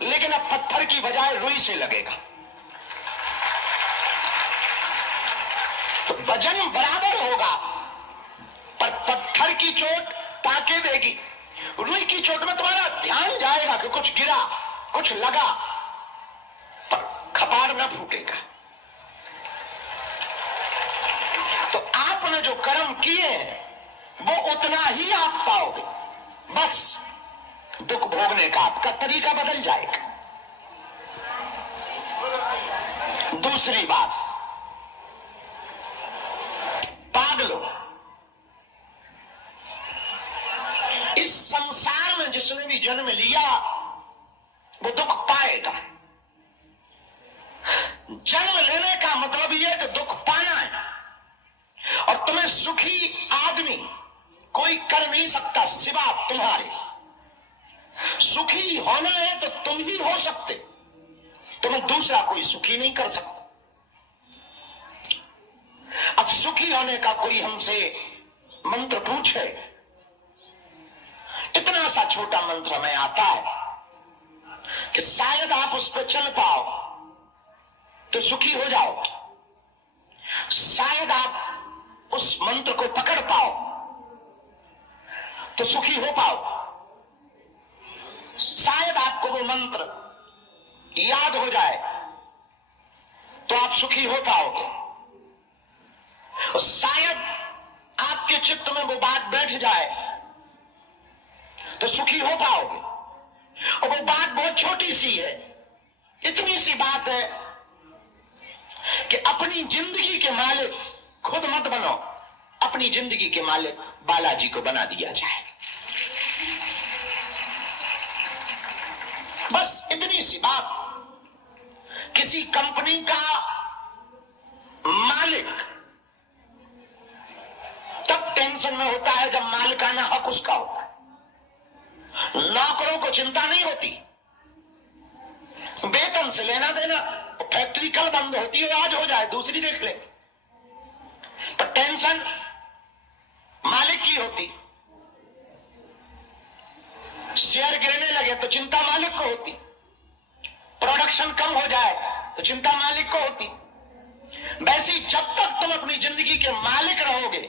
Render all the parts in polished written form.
लेकिन अब पत्थर की बजाय रुई से लगेगा। तो वजन बराबर होगा, पर पत्थर की चोट टाके देगी, रुई की चोट में तुम्हारा ध्यान जाएगा कि कुछ गिरा, कुछ लगा, पर कपार न फूटेगा। तो आपने जो कर्म किए वो उतना ही आप पाओगे, बस दुख भोगने का आपका तरीका बदल जाएगा। दूसरी बात, पागलों, इस संसार में जिसने भी जन्म लिया वो दुख पाएगा। जन्म लेने का मतलब यह कि दुख पाना है, और तुम्हें सुखी आदमी कोई कर नहीं सकता सिवा तुम्हारे। सुखी होना है तो तुम ही हो सकते, तुम्हें दूसरा कोई सुखी नहीं कर सकता। अब सुखी होने का कोई हमसे मंत्र पूछे, इतना सा छोटा मंत्र हमें आता है कि शायद आप उस पर चल पाओ तो सुखी हो जाओ, शायद आप उस मंत्र को पकड़ पाओ तो सुखी हो पाओ, शायद आपको वो मंत्र याद हो जाए तो आप सुखी हो पाओगे, और शायद आपके चित्त में वो बात बैठ जाए तो सुखी हो पाओगे। और वो बात बहुत छोटी सी है, इतनी सी बात है कि अपनी जिंदगी के मालिक खुद मत बनो, अपनी जिंदगी के मालिक बालाजी को बना दिया जाए। बस इतनी सी बात। किसी कंपनी का मालिक तब टेंशन में होता है जब मालिकाना हक उसका होता है। नौकरों को चिंता नहीं होती, वेतन से लेना देना, फैक्ट्री कल बंद होती है, आज हो जाए दूसरी देख ले, पर टेंशन मालिक की होती। शेयर गिरने लगे तो चिंता मालिक को होती, प्रोडक्शन कम हो जाए तो चिंता मालिक को होती। वैसे ही जब तक तुम अपनी जिंदगी के मालिक रहोगे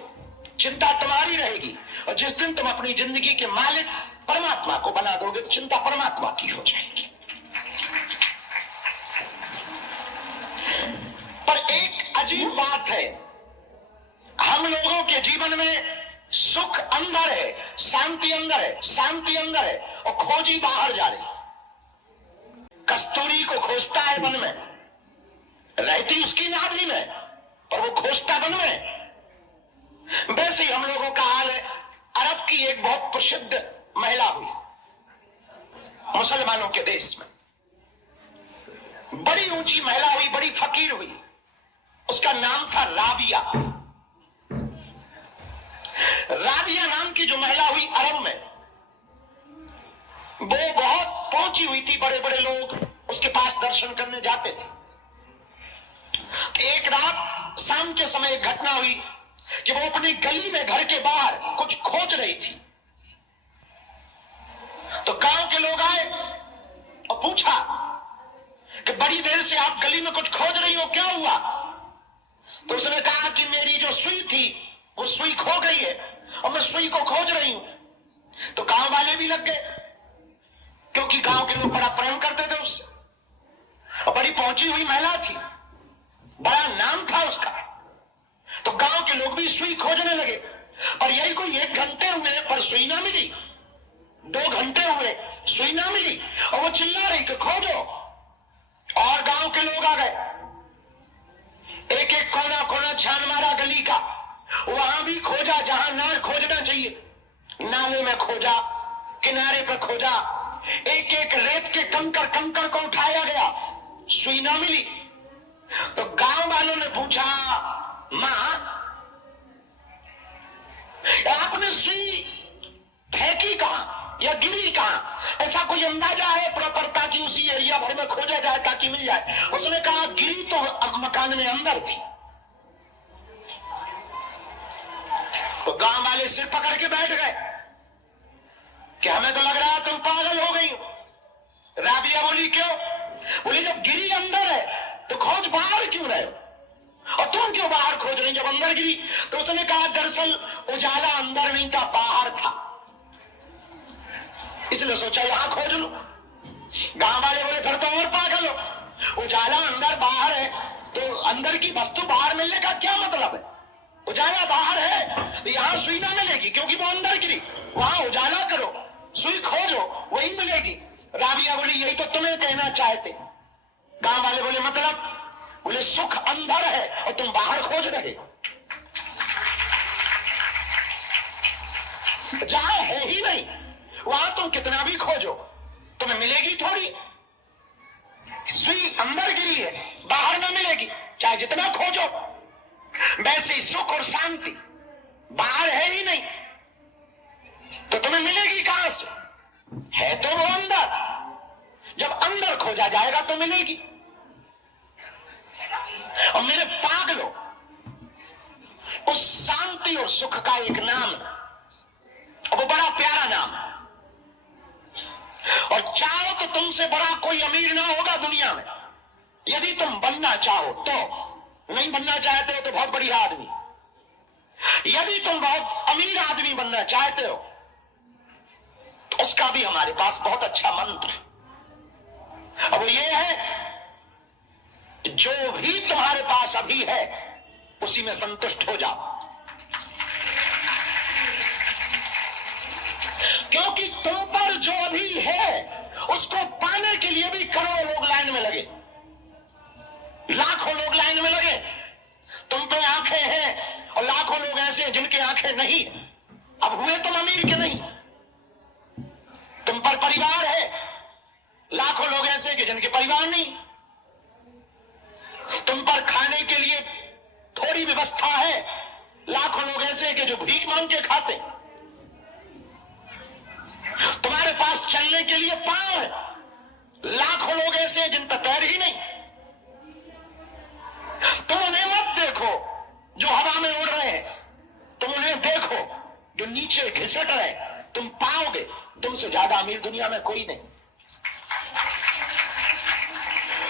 चिंता तुम्हारी रहेगी, और जिस दिन तुम अपनी जिंदगी के मालिक परमात्मा को बना दोगे तो चिंता परमात्मा की हो जाएगी। पर एक अजीब बात है, हम लोगों के जीवन में सुख अंदर है, शांति अंदर है, शांति अंदर है, और खोजी बाहर जा रही। कस्तूरी को खोजता है वन में, रहती उसकी नाभि में, और वो खोजता वन में। वैसे ही हम लोगों का हाल है। अरब की एक बहुत प्रसिद्ध महिला हुई मुसलमानों के देश में, बड़ी ऊंची महिला हुई, बड़ी फकीर हुई। उसका नाम था राबिया। राबिया नाम की जो महिला हुई अरब में, वो बहुत पहुंची हुई थी, बड़े बड़े लोग उसके पास दर्शन करने जाते थे। तो एक रात शाम के समय एक घटना हुई कि वो अपनी गली में घर के बाहर कुछ खोज रही थी। तो गांव के लोग आए और पूछा कि बड़ी देर से आप गली में कुछ खोज रही हो, क्या हुआ? तो उसने कहा कि मेरी जो सुई थी वो सुई खो गई है और मैं सुई को खोज रही हूं। तो गांव वाले भी लग गए, क्योंकि गांव के लोग बड़ा प्रेम करते थे उससे, और बड़ी पहुंची हुई महिला थी, बड़ा नाम था उसका। तो गांव के लोग भी सुई खोजने लगे, और यही कोई 1 घंटे हुए पर सुई ना मिली, 2 घंटे हुए सुई ना मिली, और वो चिल्ला रही कि खोजो। और गांव के लोग आ गए, एक एक कोना कोना छान मारा गली का, वहां भी खोजा जहां ना खोजना चाहिए, नाले में खोजा, किनारे पर खोजा, एक एक रेत के कंकड़ कंकड़ को उठाया गया, सुई ना मिली। तो गांव वालों ने पूछा, मां आपने सुई फेंकी कहां या गिरी कहां? ऐसा कोई अंदाजा है प्रॉपर, ताकि उसी एरिया भर में खोजा जाए ताकि मिल जाए? उसने कहा गिरी तो मकान में अंदर थी। तो गांव वाले सिर पकड़ के बैठ गए कि हमें तो लग रहा है तुम पागल हो गई हो। राबिया बोली बोले जब गिरी अंदर है तो खोज बाहर क्यों रहे हो, और तुम क्यों बाहर खोज रही जब अंदर गिरी? तो उसने कहा दरअसल उजाला अंदर नहीं था, बाहर था, इसलिए सोचा यहां खोज लो। गांव वाले बोले फिर तो और पागल हो, उजाला अंदर बाहर है तो अंदर की वस्तु बाहर मिलने का क्या मतलब है? उजाला बाहर है तो यहां सुई ना मिलेगी क्योंकि वो अंदर गिरी, वहां उजाला करो, सुई खोजो, वही मिलेगी। राबिया बोली यही तो तुम्हें कहना चाहते। गांव वाले बोले मतलब? बोले सुख अंदर है और तुम बाहर खोज रहे हो, जहां है ही नहीं वहां तुम कितना भी खोजो तुम्हें मिलेगी थोड़ी। सुई अंदर गिरी है, बाहर ना मिलेगी, चाहे जितना खोजो। वैसे ही सुख और शांति बाहर है ही नहीं तो तुम्हें मिलेगी कहां से? है तो वो अंदर, जब अंदर खोजा जाएगा तो मिलेगी। और मेरे पागलों, उस शांति और सुख का एक नाम, वो बड़ा प्यारा नाम, और चाहो तो तुमसे बड़ा कोई अमीर ना होगा दुनिया में, यदि तुम बनना चाहो तो। नहीं बनना चाहते हो तो बहुत बढ़िया आदमी, यदि तुम बहुत अमीर आदमी बनना चाहते हो तो उसका भी हमारे पास बहुत अच्छा मंत्र है। अब वो ये है जो भी तुम्हारे पास अभी है उसी में संतुष्ट हो जाओ, क्योंकि तुम पर जो अभी है उसको पाने के लिए भी करोड़ों लोग लाइन में लगे, लाखों लोग लाइन में लगे। तुम पे आंखें हैं और लाखों लोग ऐसे हैं जिनके आंखें नहीं। अब हुए तुम अमीर के नहीं। तुम पर परिवार है, लाखों लोग ऐसे कि जिनके परिवार नहीं। तुम पर खाने के लिए थोड़ी व्यवस्था है, लाखों लोग ऐसे हैं कि जो भीख मांग के खाते। तुम्हारे पास चलने के लिए पांव है, लाखों लोग ऐसे हैं जिन पर पैर ही नहीं। तुम उन्हें मत देखो जो हवा में उड़ रहे हैं, तुम उन्हें देखो जो नीचे घिसट रहे। तुम पाओगे तुमसे ज्यादा अमीर दुनिया में कोई नहीं।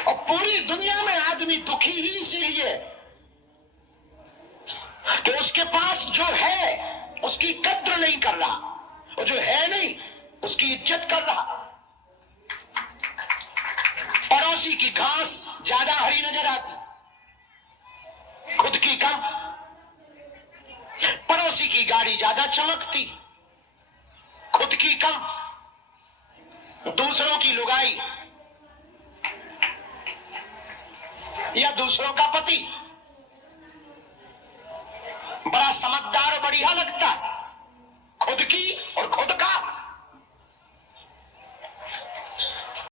और पूरी दुनिया में आदमी दुखी ही इसीलिए कि उसके पास जो है उसकी कद्र नहीं कर रहा, और जो है नहीं उसकी इज्जत कर रहा। पड़ोसी की घास ज्यादा हरी नजर आती, खुद की कम। पड़ोसी की गाड़ी ज्यादा चमकती, खुद की कम। दूसरों की लुगाई या दूसरों का पति बड़ा समझदार और बढ़िया लगता है, खुद की